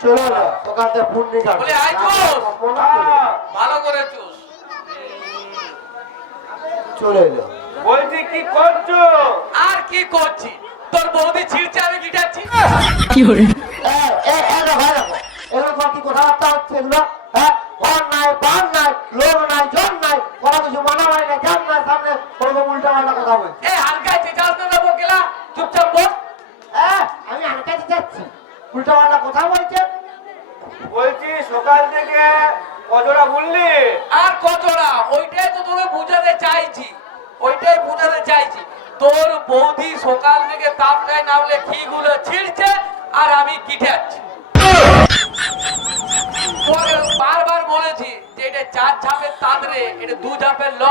চলে সকাল বলে, চোস। হ্যাঁ, ভালো করে চুস চলে এলো বলছি কি করছ আর কি করছি তোর বৌদি ছিড়ছে আমি গিটাচ্ছি এ, এ, এ দেখো, এ দেখো। এগুলো তোমার কথাবার্তা হচ্ছে এগুলো? হ্যাঁ? ঘর নাই, বান নাই, লোক নাই, জন নাই, কোনো কিছু মানামানি নাই, জ্ঞান নাই, সামনে কথা বলছে। এ হালকায় চেঁচাস না দেবো গেলা চুপচাপ বল এ, আমি আনকাতে যাচ্ছি। উল্টাপাল্টা কথা বলছে। বলছি সকাল থেকে কতটা বললি? আর কতটা ওইটাই তো তোকে বুঝাতে চাইছি। ওইটাই বুঝাতে চাইছি। তোর বৌদি সকাল থেকে তাপটায় নামলে ঘিগুলো ছিড়ছে আর আমি গিটাচ্ছি তোকে বারবার বলেছি যে এটা চার ঝাপের তাঁতরে এটা দু ঝাপের ল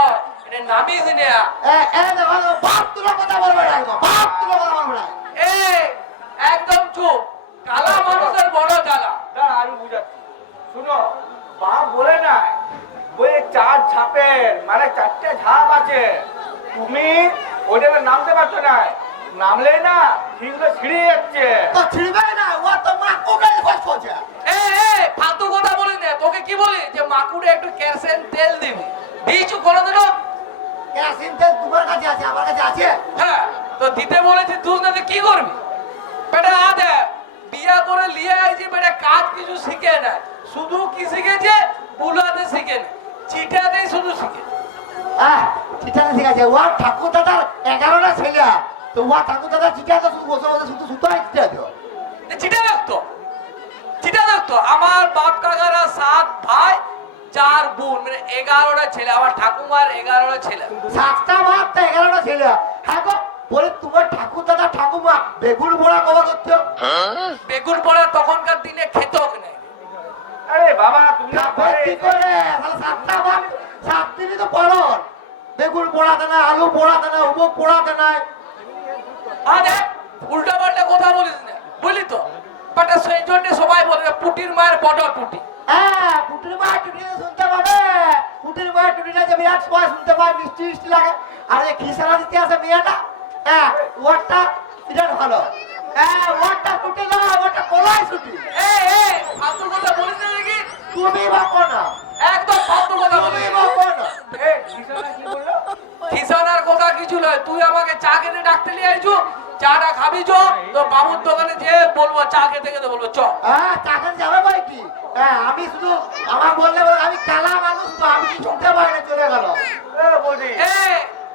এটা নামিস না। এ, এ দেখো, দেখো, বাপ তুলে কথা বলবে না একদম, বাপ তুলে কথা বলবে না। এ একদম চুপ। কালা মানুষের বড় জ্বালা। দাঁড়া আমি বুঝাচ্ছি। শুনো বাপ বলে নাই বই চার ঝাপের মানে চারটে ঝাপ আছে। তুমি ওইটাতে নামতে পারছ না। নামলেই না ঠিকগুলো ছিঁড়ে যাচ্ছে। তো ছিড়বে না, ও তো মাকুকে খোঁজ। করছে। এ এ ফালতু কথা বলি না তোকে কি বলি? যে মাকুড়ে একটু কেরোসিন তেল দিবি। দিয়েছু কোনোদিনও? কেরোসিন তেল তোমার কাছে আছে, আমার কাছে আছে। হ্যাঁ তো দিতে বলেছি তুই না তো কি করবি? বেটা আ দে বিয়া করে লিয়ে আইছি বেটা কাজ কিছু শিখে না শুধু কি শিখেছে? বুলাতে শিখে না চিটাতেই শুধু শিখে আহ, ঠিক ঠাকুর দাদার এগারোটা ছেলে। তো ঠাকুর দাদা শুধু বসে বসে শুধু দিও। এ চিটা রাখতো চিটা রাখতো আমার বাপ কাকারা সাত ভাই চার বোন মানে এগারোটা ছেলে। আমার ঠাকুমার এগারোটা ছেলে। সাতটা তো এগারোটা ছেলে। গো, বলে তোমার ঠাকুর দাদা ঠাকুমা বেগুন বড়া কবা করতো বেগুন পড়া তখনকার দিনে খেত না। আরে বাবা তুমি না তারপর ঘরে কি করে? সাতটা ভাত সাত দিনই তো পালন। বেগুন পোড়াতে না আলু পোড়াতে না উমুক পোড়াতে নাই আরে উল্টা পাল্টা কথা বলিস না বুঝলি তো? বাটা সেই জন্য সবাই বলে পুটির মায়ের বড় টুটি হ্যাঁ পুটির মায়ের টুটিটা শুনতে পাবে। পুটির মায়ের টুটিটা যে বিরাট শুনতে পায় মিষ্টি মিষ্টি লাগে। আর খিসানা দিতে আছে মেয়েটা? হ্যাঁ ওয়ারটা বিরাট ভালো। হ্যাঁ ওয়ারটা টুটি না ওয়ারটা কলাই ছুটি। এ এ ফালতু কথা বলিস না নাকি? তুমি বাপো না। একদম ফালতু কথা তুমি বলিস বাপো এ, কিষানা কি বলল? কিষানার কথা কিছু নয় তুই আমাকে চা খেতে ডাকতে নিয়ে আইছু চাটা খাবি চ তো বাবুর দোকানে যে বলব চা খেতে খেতে বলব চ। হ্যাঁ চাকরি যাবে ভাই কি? হ্যাঁ আমি শুধু আমার বললে বলে, আমি কালা মানুষ তো আমি কি শুনতে পারি না চলে গেল। এ, এ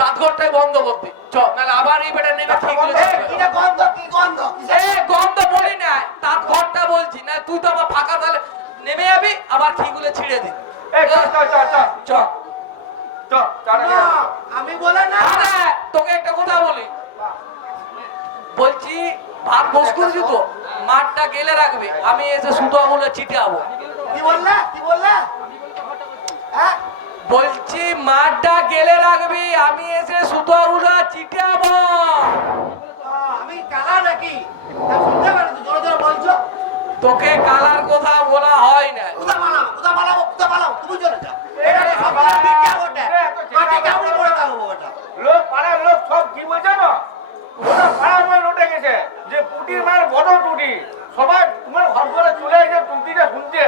দাঁত ঘরটাই বন্ধ করবি। চ নাহলে আবার এই বেটা নেমে ঠিক হলে এ, কি রে গন্ধ কি গন্ধ? এ গন্ধ বলি না তার ঘরটা বলছি না তুই তো আবার ফাঁকা তাহলে নেমে যাবি আবার ঠিকগুলো ছিঁড়ে দিবি। এই চল চল চল চল। চ চল চাটা না, আমি বলে না। তোকে একটা কথা বলি। বলছি ভাত বস করেছি তো মাঠটা গেলে রাখবে আমি এসে সুতো আঙুলে চিটাবো কি বললে কি বললে? হ্যাঁ? বলছি মাঠটা গেলে রাখবি আমি এসে সুতো আঙুলে চিটাবো। আমি কালা নাকি? শুনতে পারি জোরে জোরে বলছো। তোকে কালার কথা বলা হয় না। কোথা পালাবো কোথা পালাবো কোথা পালাবো তুমি চলে যাও। এখানে সবার ভিক্ষা ওঠে মাটি কাউরি পড়ে থাকব ওটা লোক পাড়ার লোক সব কি বলছে না ওটা পাড়ার মায় নোটে গেছে যে পুটির মায়ের বড় টুটি সবাই তোমার ঘর করে চলে এসে টুটিটা শুনছে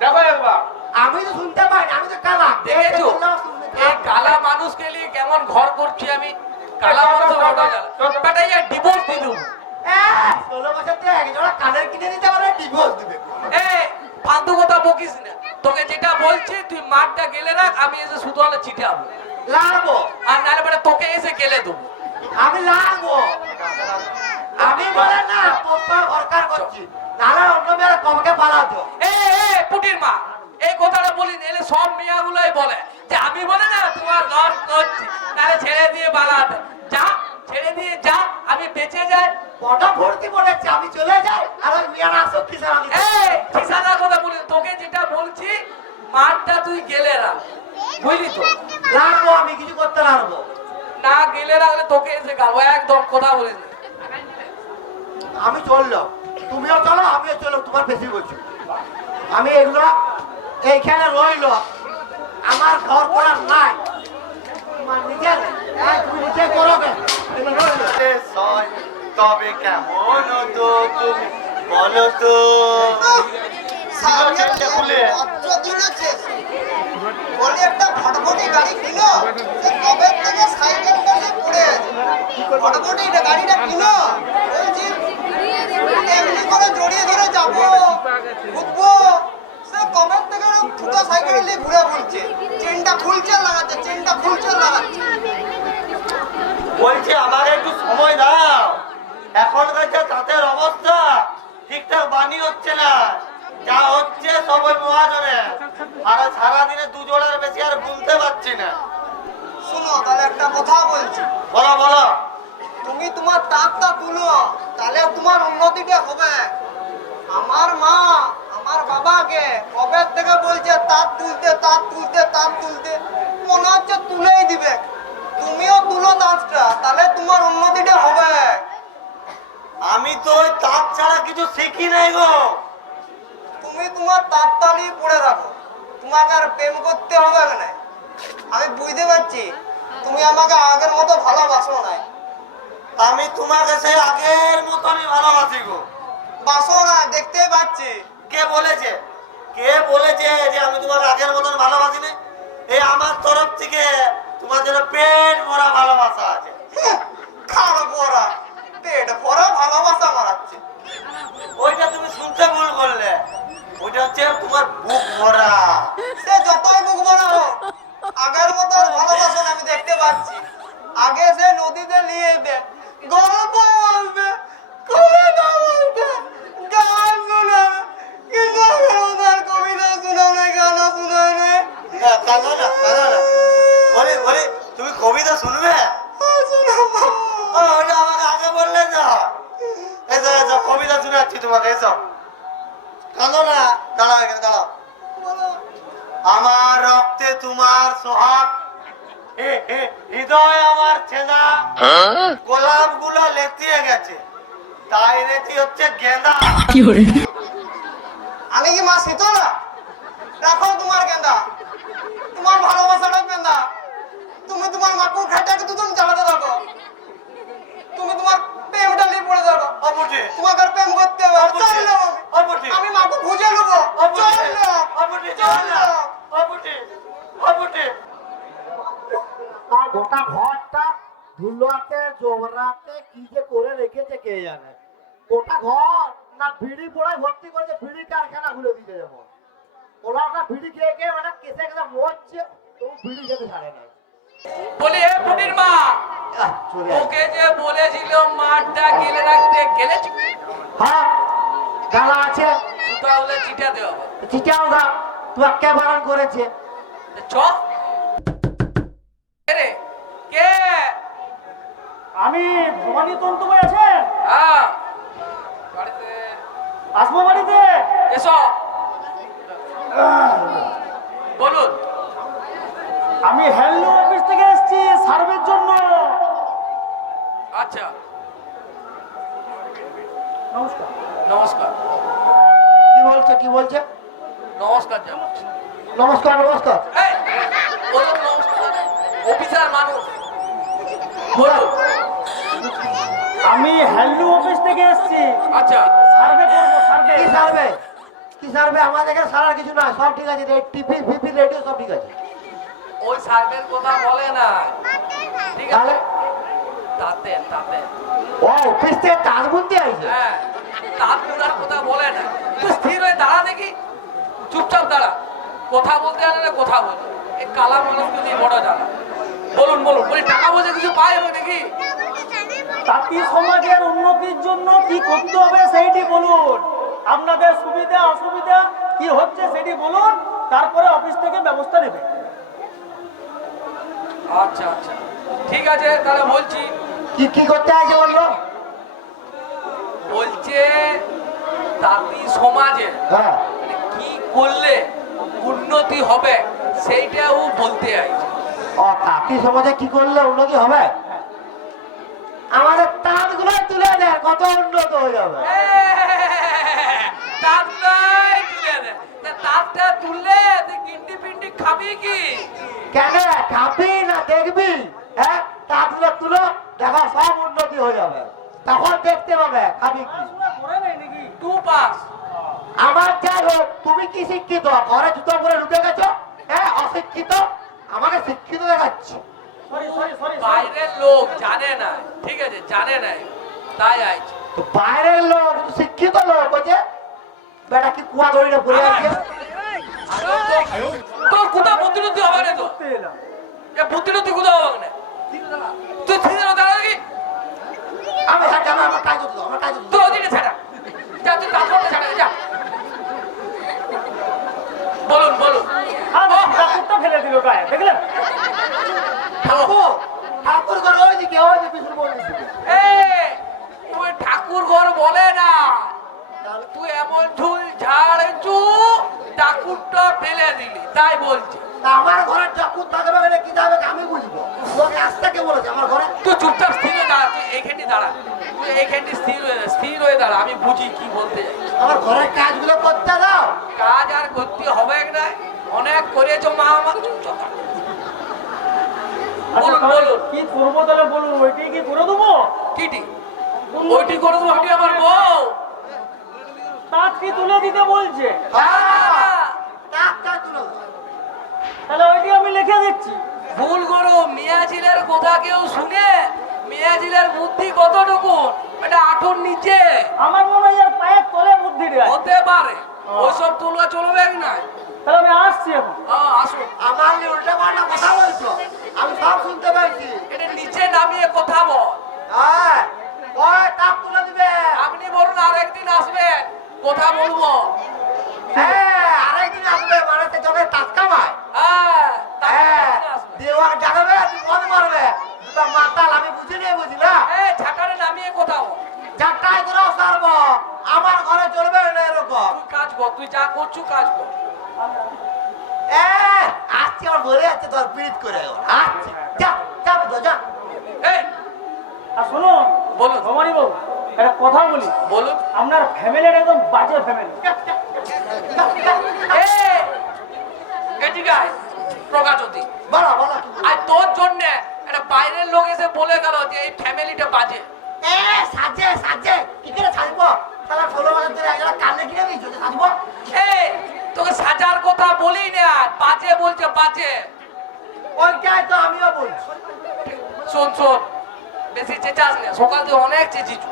দেখো একবার আমি তো শুনতে পাই না আমি তো কালা দেখেছ এই বললাম শুনতে এই কালা মানুষকে নিয়ে কেমন ঘর করছি আমি কালা মানুষ বেটা ইয়া ডিভোর্স দিয়ে দেবো হ্যাঁ, ষোলো বছর থেকে একজোড়া কানের কিনে দিতে পারে ডিভোর্স দিবে এ ফালতু কথা বকিস না তোকে যেটা বলছি তুই মাঠটা গেলে রাখ আমি এসে সুতো হলে চিটাবো লাগবো আর নাহলে বেটা তোকে এসে গেলে দেবো আমি লাগবো আমি বলে না প্রস্তাব সরকার করছি নাহলে অন্য মেয়েরা কমকে পালাতো এ এ পুটির মা এই কথাটা বলি না, এলে সব মেয়াগুলোই বলে যে আমি বলে না তোমার ঘর করছি তাহলে ছেড়ে দিয়ে বালাতে যা ছেড়ে দিয়ে যা আমি বেঁচে যাই বড় ভর্তি পড়েছে আমি চলে যাই আর ওই মেয়েরা আসুক কিসানা দিতে এই ঠিকানা কথা বলি তোকে যেটা বলছি মাঠটা তুই গেলে রাখ। বুঝলি তো? লাড়বো আমি কিছু করতে লাড়বো না গেলে রাখলে তোকে এসে গালবো একদম কথা বলিস না। আমি চলল তুমিও চলো আমিও চলো তোমার বেশি বলছি। আমি এগুলো এইখানে রইল। আমার ঘর করার নাই। তোমার নিজের হ্যাঁ, তুমি নিজে করো রইল। তবে কেমন তো তুমি? বলো তো। খুলে কিনেছে। বলে একটা ফটফটি গাড়ি কিনো? কবে থেকে সাইকেলটা নিয়ে পড়ে ফটফটি গাড়িটা কিনো? বলছি এমনি করে জড়িয়ে ধরে যাব। ঘুরবো সে কবে থেকে ফুটা সাইকেল নিয়ে ঘুরে বলছে চেনটা খুলছে লাগাচ্ছে চেনটা খুলছে লাগাচ্ছে। বলছি আমাকে একটু সময় দাও। এখনকার যা তাঁতের অবস্থা ঠিকঠাক বানি হচ্ছে না। যা হচ্ছে সব ওই মহাজনে আর সারাদিনে দু জোড়ার বেশি আর গুনতে পারছি না। শোনো তাহলে একটা কথা বলছি। বলো বলো। তুমি তোমার তাকটা তুলো তাহলে তোমার উন্নতিটা হবে? আমার মা আমার বাবাকে কবে থেকে বলছে তাঁত তুলতে তাঁত তুলতে তাঁত তুলতে? মনে হচ্ছে তুলেই দিবে। তুমিও তুলো তাঁতটা তাহলে তোমার উন্নতিটা হবে। আমি তো ওই তাঁত ছাড়া কিছু শিখি নাই গো। তুমি তোমার তাঁতটা নিয়ে পড়ে রাখো। তোমাকে আর প্রেম করতে হবে না আমি বুঝতে পারছি তুমি আমাকে আগের মতো ভালোবাসো না। আমি তোমাকে সেই আগের মতনই ভালোবাসি গো। বাসো না দেখতেই পাচ্ছি। কে বলেছে? কে বলেছে যে আমি তোমার আগের মতন ভালোবাসি না? এই আমার তরফ থেকে তোমার জন্য পেট ভরা ভালোবাসা আছে। খাওয়া পড়া পেট ভরা ভালোবাসা মারাচ্ছে ওইটা তুমি শুনতে ভুল করলে। ওইটা হচ্ছে তোমার বুক ভরা। সে যতই মুখ বড় হোক আগের মতো আর ভালোবাসা না আমি দেখতে পাচ্ছি। আগে সে নদীতে নিয়ে যেতে গল্প বলবে কবিতা বলবে গান শোনাবে কিন্তু আগের মতো কবিতা শোনাবে গান শোনাবে। হ্যাঁ, কাঁদো না কাঁদো না বলি বলি তুমি কবিতা শুনবে? শোনাবো। ও, আমাকে আগে বললে এসো এসো কবিতা শোনাচ্ছি তোমাকে এসো। কাঁদো না দাঁড়াও এখানে দাঁড়াও। আমার রক্তে তোমার সোহাগ হৃদয় আমার ছেঁদা গোলাপগুলো লেতিয়ে গেছে। তাই রেতি হচ্ছে গেঁদা। আমি কি মা শীতলা রাখো তোমার গেন্দা তোমার ভালোবাসাটা গেন্দা তুমি তোমার মাকুর খাটাকে তুমি চালাতে থাকো। তুমি তোমার প্রেমটা নিয়ে পড়ে তোমাকে প্রেম করতে হবে। আমি মাকে খুঁজে নেব। আর গোটা ঘরটা জোবরাতে কি যে করে রেখেছে কে জানে? গোটা ঘর না বিড়ি পোড়ায় ভর্তি করেছে বিড়ি কারখানা খুলে দিতে যেমন ওরা বিড়ি খেয়ে খেয়ে মানে কেসে কেসে মরছে তবু বিড়ি খেতে ছাড়ে না বলি পুটির মা। তোকে যে বলেছিল মাঠটা গেলে রাখতে গেলেছি? হ্যাঁ গালা আছে। সুতা হলে চিটাতে হবে। চিটাও তুই কে বারণ করেছে। চ। কে রে? কে? আমি ভবানী তন্তু ভাই আছেন হ্যাঁ। বাড়িতে। আসব বাড়িতে? এসো। বলুন। আমি থেকে এসেছি সার্ভের জন্য। আচ্ছা। নমস্কার। নমস্কার। কি বলছে কি বলছে? নমস্কার জানাচ্ছি। নমস্কার নমস্কার। অফিসার মানুষ। আমি হ্যালু অফিস থেকে এসেছি। আচ্ছা। সার্ভে করব সার্ভে। কি সার্ভে? কি সার্ভে? আমাদের এখানে সারার কিছু না সব ঠিক আছে। টিভি ফিপি রেডিও সব ঠিক আছে। ওই সার্ভের কথা বলে না। ঠিক আছে? তাতে তাতে। ও থেকে তার বুনতে আইছে? হ্যাঁ তার পুরার কথা বলে না। তুই স্থির হয়ে দাঁড়া দেখি। চুপচাপ দাঁড়া। কথা বলতে জানে না কথা বলে। এই কালা মানুষকে দিয়ে বড় জানা। বলুন বলুন। বলি টাকা পয়সা কিছু পাই হবে নাকি তাঁতি সমাজের উন্নতির জন্য কি করতে হবে সেইটি বলুন। আপনাদের সুবিধা অসুবিধা কি হচ্ছে সেটি বলুন। তারপরে অফিস থেকে ব্যবস্থা নেবে। আচ্ছা আচ্ছা। ঠিক আছে তাহলে বলছি। কি কি করতে আইছে বলল? যে তাঁতি সমাজে হ্যাঁ। মানে কি করলে উন্নতি হবে সেইটাও বলতে আইছে ও তাঁতি সমাজে কি করলে উন্নতি হবে? আমাদের তাঁতগুলো তুলে দেন কত উন্নত হয়ে যাবে। তাঁতটাই তুলে দে। তাঁতটা তুললে তুই গিন্ডি পিন্ডি খাবি কি? কেন খাবি না দেখবি হ্যাঁ তাঁত তুলো দেখো সব উন্নতি হয়ে যাবে তখন দেখতে পাবে খাবি কি টু পাস আমার যাই হোক তুমি কি শিক্ষিত ঘরে জুতো পরে ঢুকে গেছো হ্যাঁ অশিক্ষিত আমাকে শিক্ষিত দেখাচ্ছি সরি সরি সরি বাইরের লোক জানে না ঠিক আছে জানে না তাই আইছে তো বাইরের লোক শিক্ষিত লোক বলছে বেটা কি কুয়া দড়িটা পড়ে আছে কোথাও বুদ্ধিনতি হবে না তো? এ বুদ্ধিনতি কোথাও হবে না? তুই ছেড়ে দাঁড়া কি আমি হাঁটা আমার কাজ করতে আমার কাজ করতে তো দাও। ওদিকে ছাড়া। যা তুই কাজ করতে ছাড়া যা। বলুন বলুন। ফেলে দিল গায়ে দেখলেন তাই বলছি। আমার ঘরে ঠাকুর থাকবে গেলে কি যাবে? আমি বুঝব। তোকে আসতে কে বলেছে আমার ঘরে তুই চুপচাপ স্থির হয়ে দাঁড়া তুই এইখানটি দাঁড়া। তুই এইখানটি স্থির হয়ে স্থির হয়ে দাঁড়া আমি বুঝি কি বলতে যাই আমার ঘরের কাজগুলো করতে দাও। কাজ আর করতে হবে না অনেক করেছ মা আমার আচ্ছা বলুন, বলুন। কি করব তাহলে বলুন ওইটাই কি করে দেবো? কিটি ওইটি করে দেবো ওইটি আমার বউ। তাঁত কি তুলে দিতে বলছে। হ্যাঁ। তাহলে ওইটি আমি লিখে দিচ্ছি। ভুল করো মিয়াজিলের কথা কেউ শুনে? মিয়াজিলের বুদ্ধি কতটুকু? এটা আঠুর নিচে। আমার মনে হয় পায়ের তলে বুদ্ধি হতে পারে। ওইসব তুলবা চলবে না? তাহলে আমি আসছি এখন। হ্যাঁ আসুন আমার উল্টা পাল্টা কথা বলছো? আমি সব শুনতে পাইছি। এটা নিচে নামিয়ে কথা বল। হ্যাঁ ওই কাপ তুলে দিবে। আপনি বলুন আরেকদিন আসবেন কথা বলব। আরেকদিন আসবে মানে সে যখন টাকা কামায় হ্যাঁ হ্যাঁ জাগাবে তুই মন মারবে। দুটা মাতাল আমি বুঝি নিয়ে বুঝি না? এই ছাটারে নামিয়ে কথা বল চারটায় করে সারব। আমার ঘরে চলবে না এরকম। তুই কাজ কর তুই যা করছু কাজ কর। এ আসছি আমার বলে যাচ্ছে তোর পিড়িত করে আসছি। যা যা বুঝো যা। এই আর শুনুন বলুন। ভবানী বাবু একটা কথা বলি। বলুন। আপনার ফ্যামিলির একদম বাজে ফ্যামিলি। প্রকাশতি বলো বলো আর তোর জন্য একটা বাইরের লোক এসে বলে গেল যে এই ফ্যামিলিটা বাজে। এ সাজে সাজে। কি করে সাজবো? ধরে কানে কিনে সাজবো। তোকে সাজার কথা বলি না। বাজে বলছে বাজে। ওইটাই তো আমিও বলছি। শোন শোন। বেশি চেঁচাস না। সকাল থেকে অনেক চেঁচিছু।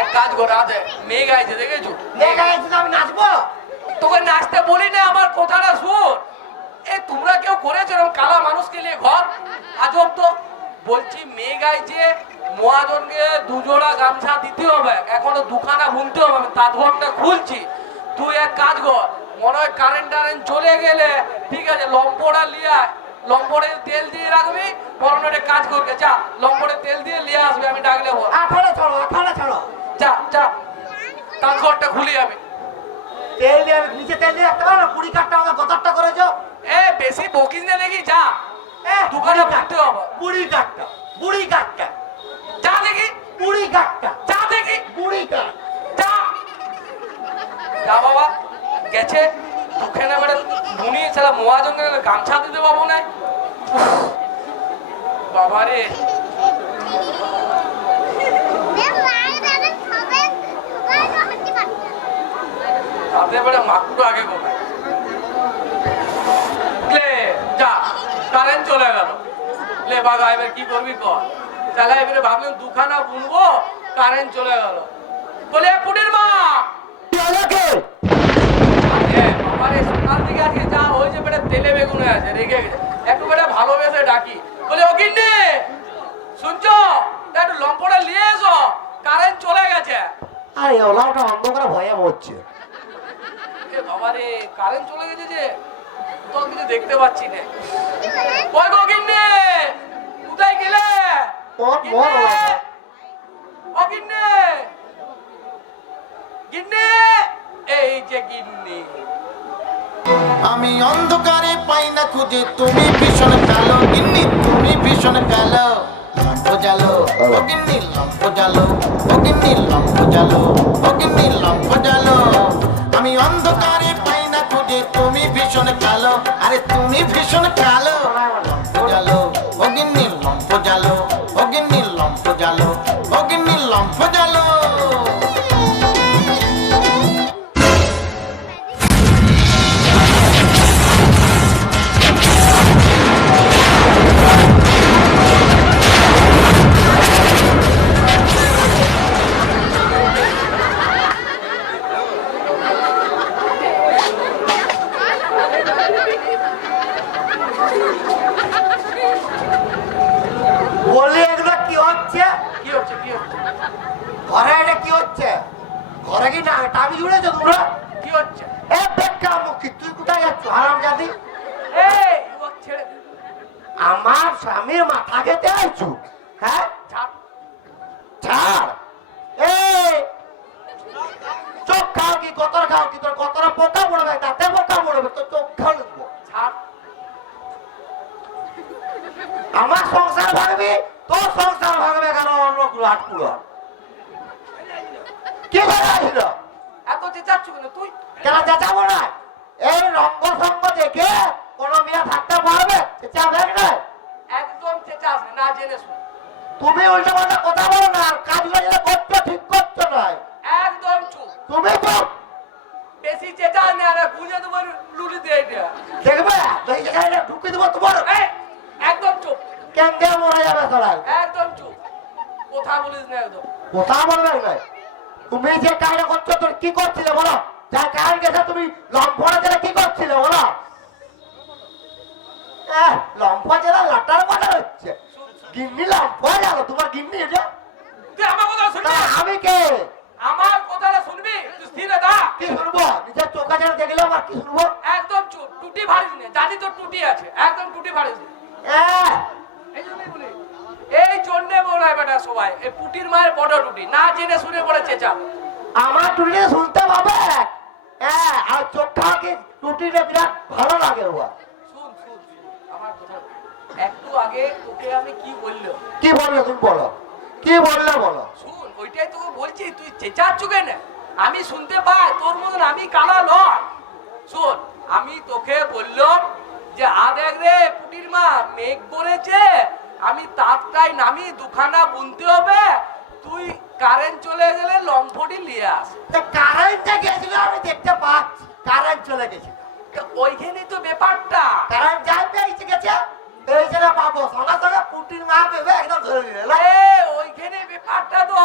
এক কাজ কর রাতে মেঘ আইছে দেখেছ? দেখা যাচ্ছে তো আমি নাচবো? তোকে নাচতে বলি না আমার কথাটা শুন। এ তোমরা কেউ করেছ এরকম কালা মানুষকে নিয়ে ঘর? আজব তো। বলছি মেঘ আইছে মহাজনকে দুজোড়া গামছা দিতে হবে। এখনও দুখানা বুনতে হবে আমি তাঁত ঘরটা খুলছি। তুই এক কাজ কর মনে হয় কারেন্ট টারেন্ট চলে গেলে ঠিক আছে লম্পড়া লিয়া লম্পড়ের তেল দিয়ে রাখবি বরং একটা কাজ করবে। যা লম্পড়ের তেল দিয়ে নিয়ে আসবে আমি ডাকলে বল। আখানে ছাড়ো আখানে ছাড়ো যা যা। তাঁত ঘরটা খুলি আমি তেল দিয়ে আমি নিচে তেল দিয়ে রাখতে পারো কুড়ি কাঠটা আমাকে গতরটা করেছ? এ বেশি বকিস না দেখি যা। এ, দোকানে ভাবতে হবে। বুড়ি কাঠটা বুড়ি কাঠটা। যা দেখি। বুড়ি কাঠটা। যা দেখি। বুড়ি কাঠ। যা। যা বাবা গেছে। দুঃখে না বেড়ে মুনি ছাড়া মহাজন গামছা দিতে পাবো না? বাবা রে তাতে বেড়ে মাকুটো আগে কোথায়? যা কারেন্ট চলে গেল। লে বাগা এবার কি করবি কর। তাহলে এবারে ভাবলাম দুখানা বুনবো কারেন্ট চলে গেল। বলে পুটির মা এ, বাবারে, সকাল থেকে আজকে যা হয়েছে বেটা তেলে আছে রেগে গেছে। একটু বেটা ভালোবেসে ডাকি। বলে ও কিন্নি শুনছো? একটু লম্পটা নিয়ে এসো। কারেন্ট চলে গেছে। আরে ওলাটা অন্ধকারে ভয়ে মরছে এ বাবারে কারেন্ট চলে গেছে যে তো কিছু দেখতে পাচ্ছি না। ওই গো কিন্নি কোথায় গেলে? মন কিন্নি? কিন্নি এই যে গিন্নি। আমি অন্ধকারে পাই না খুঁজে। তুমি ভীষণ কালো, গিন্নি, তুমি ভীষণ কালো। লম্ব জালো ও গিন্নি লম্ব জালো ও গিন্নি লম্ব জালো ও গিন্নি লম্ব জালো আমি অন্ধকারে পাই না খুঁজে, তুমি ভীষণ কালো, আরে তুমি ভীষণ কালো। যা তুমি লম্ফনা জেলা কি করছিলে বলো? লম্ফা জেলা লাটার বাটা হচ্ছে। গিন্নি লম্ফা গেল তোমার গিন্নি এটা কথা আমি কে? আমার কথাটা শুনবি? তুই দা কি শুনব? নিজের চোখা জেলা দেখলে আমার কি শুনব? একদম টুটি ভাড়িস না জানি তোর টুটি আছে একদম টুটি ভাড়িস না। এই জন্যই বলি এই জন্যে বলায় বেটা সবাই এই পুটির মায়ের বড় টুটি না জেনে শুনে পড়ে চেঁচা আমার টুটিটা শুনতে পাবে? হ্যাঁ আর চোখটা কি টুটিটা বিরাট ভালো লাগে ওয়া একটু আগে তোকে আমি কি বলল? কি বললে তুমি বলো। কি বললে বলো। শুন ওইটাই তোকে বলছি তুই চেঁচাচ্ছ কেন? আমি শুনতে পাই তোর মতন আমি কালা নয়। শোন আমি তোকে বললাম যে আ দেখ রে পুটির মা মেঘ করেছে আমি তাপটাই নামি দুখানা বুনতে হবে তুই কারেন্ট চলে গেলে লম্ফটি নিয়ে আস। তা কারেন্টটা গেছিল আমি দেখতে পাচ্ছি। কারেন্ট চলে গেছিল। তা ওইখানে তো ব্যাপারটা। কারেন্ট যাই পেয়েছে গেছে। এই জন্য পাবো। সঙ্গে সঙ্গে পুটির মা পেবে একদম ধরে নিলে এ ওইখানে ব্যাপারটা তো।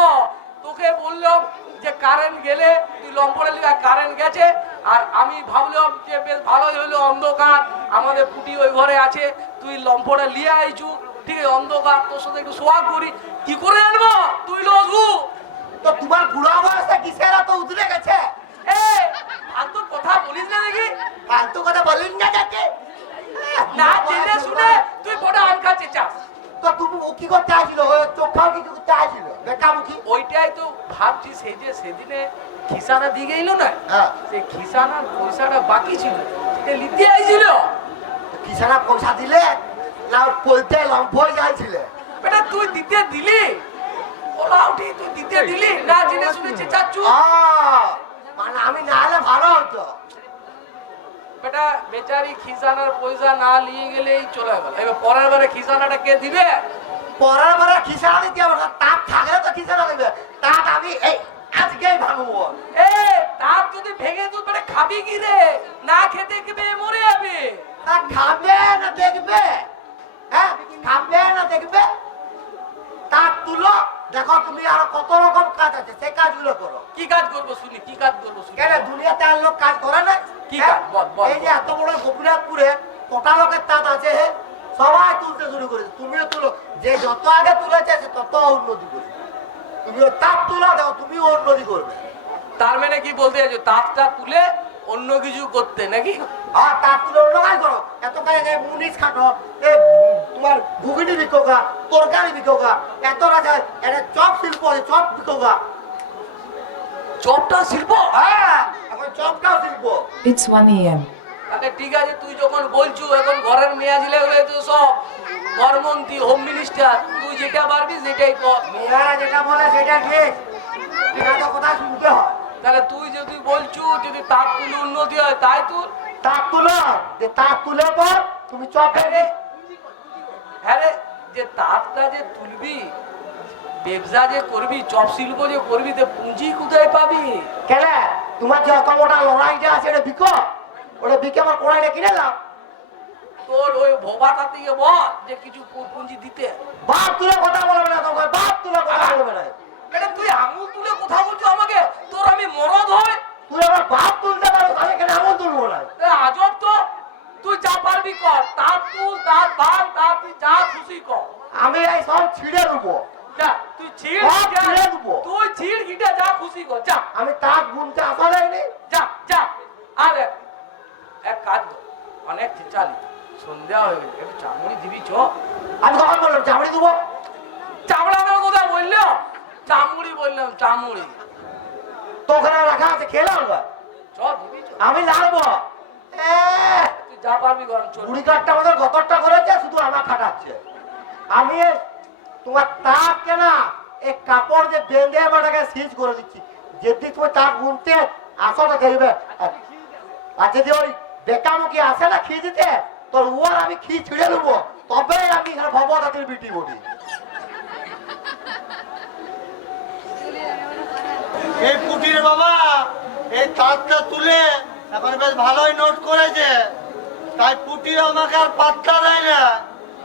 তোকে বললাম যে কারেন্ট গেলে তুই লম্পড়ে লিগা কারেন্ট গেছে। আর আমি ভাবলাম যে বেশ ভালোই হলো অন্ধকার। আমাদের পুটি ওই ঘরে আছে। তুই লম্পড়ে লিয়ে আইছু ঠিক আছে অন্ধকার তোর সাথে একটু সোয়া করি। কি করে আনব? তুই লজু তো তোমার বুড়া বয়সে কিসের তো উতরে গেছে? ফালতু কথা বলিস না দেখি। ফালতু কথা বলিস না যাকে না জেনে শুনে তুই বড় আম খাচ্ছে চাস তো তুমি ও কি করতে আসছিল ওই চোখাও কি করতে আসছিল বেকামুখী ওইটাই তো ভাবছি সেই যে সেদিনে খিসানা দিয়ে গেল না হ্যাঁ। সেই খিসানার পয়সাটা বাকি ছিল। সেটা নিতে আইছিল। কিসারা পয়সা দিলে? বলতে যাইছিলে বেটা তুই দিতে দিলি? ওলা উঠি তুই দিতে দিলি? না জেনে চাচ্ছু মানে আমি না হলে ভালো হতো। বেটা বেচারি খিসানার পয়সা না নিয়ে গেলেই চলে গেল। এবার পরের বারে খিসানাটা কে দিবে? পরের বারে খিসারা দিতে হবে তাপ থাকলে তো খিসারা দিবে। তাপ আমি এই আজকেই ভাঙবো। এ তার যদি ভেঙে তুই বেটা খাবি কি রে? না খেতে খেবে মরে যাবে। তা খাবে না দেখবে? হ্যাঁ? খাবে না দেখবে? তার তুলো দেখো তুমি আরও কত রকম কাজ আছে সেই কাজগুলো করো। কি কাজ করব শুনি কি কাজ করব শুনি? কেন দুনিয়াতে আর লোক কাজ করে না? কি হ্যাঁ? কাজ? এই যে এত বড় গোপীনাথপুরে কটা লোকের তাঁত আছে? সবাই তুলতে শুরু করেছে। তুমিও তুলো। যে যত আগে তুলেছে সে তত উন্নতি করবে তুমিও তাঁত তুলো দেখো তুমিও উন্নতি করবে। তার মানে কি বলতে চাইছো? তাঁতটা তুলে অন্য কিছু করতে নাকি? আর তাঁত তুলে করো। এত কাজে যে মুনিশ খাটো এ তোমার ঘুগনি বিকোগা তরকারি বিকোগা এত রাজা এটা চপ শিল্প আছে চপ বিকোগা। চপটা শিল্প? হ্যাঁ এখন চপটাও শিল্প। It's 1 a.m. তাহলে ঠিক আছে তুই যখন বলছু এখন ঘরের মেয়া ছিলে হলে তো সব ঘরমন্ত্রী হোম মিনিস্টার তুই যেটা পারবি সেটাই কর। মেয়েরা যেটা বলে সেটা ঠিক এটা তো কথা শুনতে হয়। তাহলে তুই যদি বলছু যদি তার তুলে উন্নতি হয় তাই তুল তাক তুলো যে তাক তুলে পর তুমি চপ হ্যাঁ রে যে তাঁতটা যে তুলবি ব্যবসা যে করবি চপ শিল্প যে করবি তো পুঁজি কোথায় পাবি? কেন তোমার যে অত মোটা লড়াইটা আছে এটা বিকো? ওটা বিকে আমার কোড়াইটা কিনে দাও। তোর ওই ভোবাটা থেকে বল যে কিছু পুঁজি দিতে। বাপ তুলে কথা বলবে না তোমাকে বাপ তুলে কথা বলবে না। তুই আঙুল তুলে কথা বলছো আমাকে? তোর আমি মরদ হয় তুই আমার বাপ তুলতে পারো তাহলে কেন এমন তুলবো না। আজব তো। তুই যা পারবি কর। তার তুল তার ভাগ তার তুই যা খুশি কর। আমি এই সব ছিঁড়ে দেবো তুই ছিড় ছিঁড়ে দেবো। তুই ছিড় গিটা যা খুশি কর। যা। আমি গুনতে আসা যা যা। আর এক- কাজ অনেক চালি সন্ধ্যা হয়ে একটু চামড়ি দিবি চ। আমি কখন বললাম চামড়ি দেবো? চামড়া আমার কোথায় বলল? চামড়ি বললাম চামড়ি। তো ওখানে রাখা আছে খেলাম চ দিবি আমি লাগবো এহ, যা পারবি গরম কাঠটা আমাদের গতরটা করেছে শুধু আমার খাটাচ্ছে। আমি তোমার কেনা এই কাপড় যে বেঁধে সিজ করে দিচ্ছি তুমি গুনতে দেখবে আর- আর যদি ওই বেকামুখী আসে না খি দিতে তোর উয়ার আমি খি ছিঁড়ে দেবো। তবে আমি এখানে ভবতাতির বিটি বলি। এই পুটির বাবা, এই তাঁতটা তুলে এখন বেশ ভালোই নোট করেছে। তাই পুটি আমাকে আর পাত্তা দেয় না।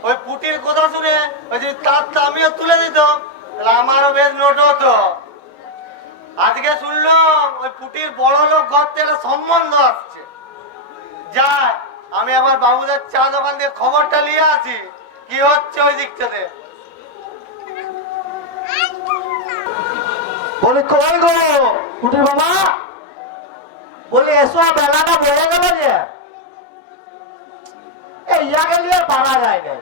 ওই পুটির কথা শুনে ওই যে তাঁতটা আমিও তুলে দিত তাহলে আমারও বেশ নোট হতো। আজকে শুনলাম ওই পুটির বড় লোক ঘর থেকে সম্বন্ধ আসছে। যাই, আমি আমার বাবুদের চা দোকান দিয়ে খবরটা নিয়ে আসি। কি হচ্ছে ওই দিকটাতে? বলি, কই গো? কুটির বাবা। বলি, এসো বেলাটা বেড়ে গেল যে। এই ইয়াকে নিয়ে পারা যায় না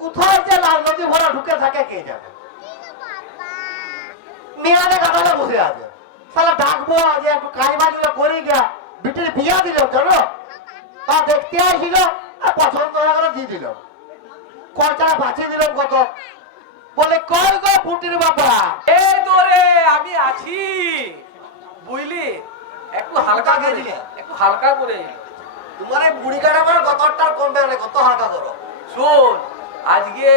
কোথায় যে লাল নদী ভরা ঢুকে থাকে কে জানে? মেয়াদে কাটালে বসে আছে। তাহলে ডাকবো, যে একটু কাজ বাজগুলো করি গিয়া। বিটির বিয়া দিলাম জানো? তা দেখতে আসছিল আর পছন্দ হয়ে গেল, দিয়ে দিল। খরচাটা বাঁচিয়ে দিলাম কত? বলে কই গো ফুটির বাবা? এই তোরে আমি আছি। বুঝলি? একটু হালকা করে? একটু হালকা করে তোমার এই বুড়ি কাটা আমার গতরটার কমবে না কত হালকা করো। শোন আজকে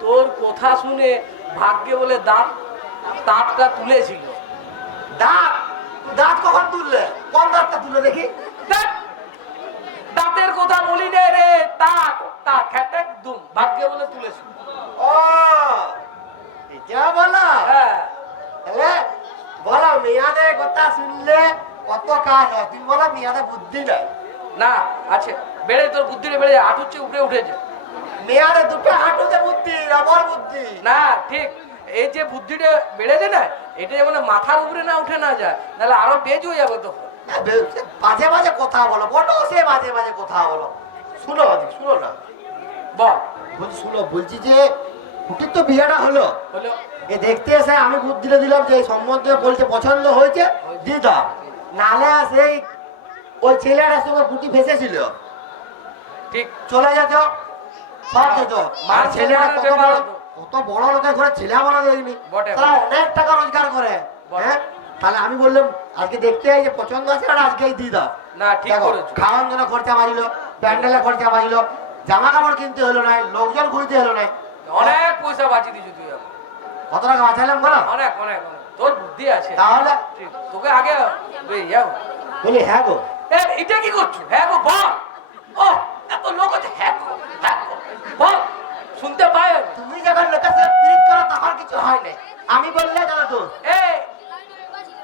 তোর কথা শুনে ভাগ্যে বলে দাঁত দাঁতটা তুলেছিল। দাঁত? দাঁত কখন তুললে? কোন দাঁতটা তুলে দেখি। দাঁত, দাঁতের কথা বলি নে রে দাঁত তা খেটে দুম। ভাগ্যে বলে তুলেছিল। ও এটা বলো। হ্যাঁ। তাহলে বলো মেয়াদের কথা শুনলে কত কাজ? হয় তুমি বলো মেয়াদের বুদ্ধি নাই। না আছে। বেড়ে তোর বুদ্ধিটা বেড়ে আটুচ্ছে উপরে দুটো হাঁটুতে বুদ্ধি বুদ্ধি। না ঠিক। এই যে বুদ্ধিটা বেড়েছে না এটা যেমন মাথার উপরে না উঠে না যায় তাহলে আরও বেজ হয়ে যাবে তখন বাজে বাজে কথা বলো বলো সে বাজে বাজে কথা বলো। শুনো শুনো না। বল। শুনো বলছি যে কুটির তো বিয়েটা হলো। এ দেখতে এসে আমি বুদ্ধিটা দিলাম যে সম্বন্ধে বলছে পছন্দ হয়েছে দিয়ে দাও। নালে সেই ওই ছেলেটার সঙ্গে পুটি ফেসেছিল। ঠিক। চলে যেত। সব যেত। আর ছেলেটা কত বড় কত বড় লোকের ঘরে ছেলে বানা দেয়নি তারা অনেক টাকা রোজগার করে। হ্যাঁ? তাহলে আমি বললাম আজকে দেখতে এই যে পছন্দ আছে আর আজকেই দিয়ে দাও। না ঠিক করেছ। খাওয়ান জন্য খরচা বাজিল প্যান্ডেলে খরচা বাজিল জামা কাপড় কিনতে হলো না লোকজন খুঁজতে হলো না অনেক পয়সা বাঁচিয়ে দিচ্ছি তুই। কত টাকা বাঁচালাম বলো? অনেক অনেক তোর বুদ্ধি আছে। তাহলে? তোকে আগে। বলি হ্যাঁ গো। এটা কি করছ? হ্যাঁ গো বল। ও এত লোক আছে হ্যাঁ গো, হ্যাঁ গো। বল শুনতে আমি। তুমি যখন লোকের সাথে প্রীত করো তখন কিছু হয় না আমি বললে জানো তো। এই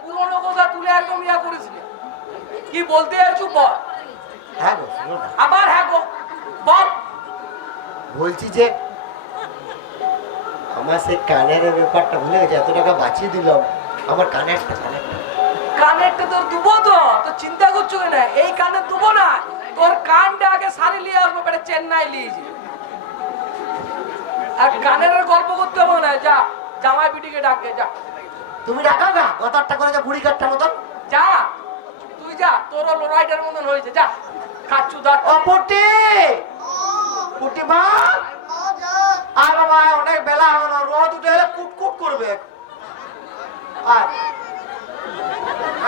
পুরোনো কথা তুলে একদম ইয়া করিস কি বলতে চাইছো বল। হ্যাঁ গো আবার হ্যাঁ গো বল। বলছি যে আমার সেই কানের ব্যাপারটা ভুলে গেছে এত টাকা বাঁচিয়ে দিলাম। আমার কানেরটা কানেরটা কানেরটা তোর দুবো তো তো চিন্তা করছ না এই কানে দুবো না তোর কানটা আগে সারি নিয়ে আসব বেটা চেন্নাই আর কানের গল্প করতে হবে না যা জামাই পিটিকে ডাকে যা। তুমি ডাকাও না গতরটা করে যে বুড়ি কাঠটা মতন। যা তুই যা তোরও লড়াইটার মতন হয়েছে যা। খাচ্ছু দা ও পুটি পুটি মা। আর বাবা অনেক বেলা হলো রোদ উঠে এলে কুট কুট করবে। আর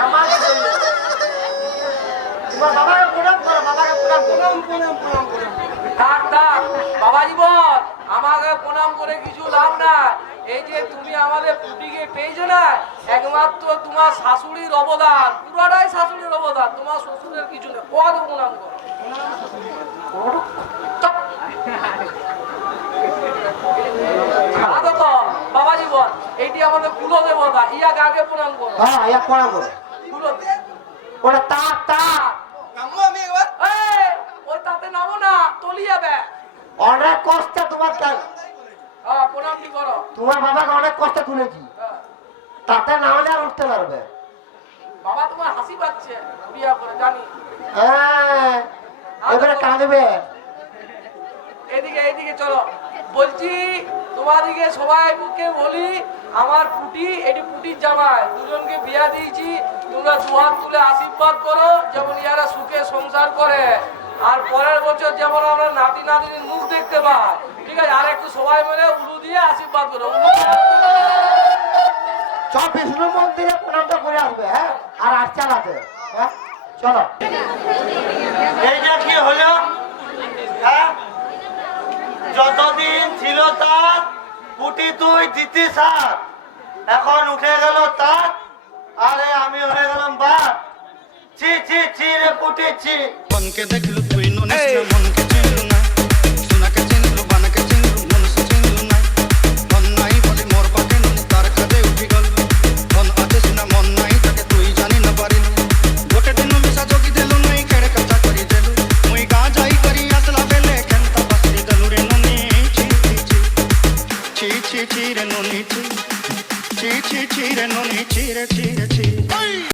আমাকে তোমার বাবাকে প্রণাম করো বাবাকে প্রণাম করো। প্রণাম প্রণাম প্রণাম থাক থাক বাবা জীবন আমাকে প্রণাম করে কিছু লাভ নাই। এই যে তুমি আমাদের পুটিকে পেয়েছ না একমাত্র তোমার শাশুড়ির অবদান। পুরোটাই শাশুড়ির অবদান তোমার শ্বশুরের কিছু নেই কত প্রণাম করো চপ। আগে তো, বাবা জীবন এইটি আমাদের কুলো দেবতা ইয়াকে আগে প্রণাম করো। হ্যাঁ এক প্রণাম করো। কুলো ওটা তাক তাক এই, ওই তাতে নামো না তলি যাবে অনেক কষ্ট তোমার তাই হ্যাঁ প্রণাম করো? তোমার বাবাকে অনেক কষ্ট তুলেছি। হ্যাঁ। তাতে না আর উঠতে পারবে। বাবা তোমার হাসি পাচ্ছে বিয়া করে জানি। হ্যাঁ এবারে কাঁদবে। এদিকে এদিকে চলো। বলছি তোমাদিকে সবাই বুকে বলি আমার পুটি এটি পুটির জামাই। দুজনকে বিয়া দিয়েছি। তোমরা দুহাত তুলে আশীর্বাদ করো যেমন ইয়ারা সুখে সংসার করে। আর পরের বছর যেমন আমরা নাতি নাতির মুখ দেখতে পাই ঠিক আছে? আর একটু সবাই মিলে উলু দিয়ে আশীর্বাদ করো। সব বিষ্ণু মন্দিরে প্রণামটা করে আসবে হ্যাঁ? আর আর চালাতে হ্যাঁ? চলো। এইটা কি হলো? হ্যাঁ? যতদিন ছিল তার পুটি তুই দিতি সার এখন উঠে গেল তার আরে আমি হয়ে গেলাম বাপ ছি ছি ছি রে কুটি ছি। মনকে দেখলু তুই নুনিস মনকে ছি ছি ছি ছি রে নুনি ছি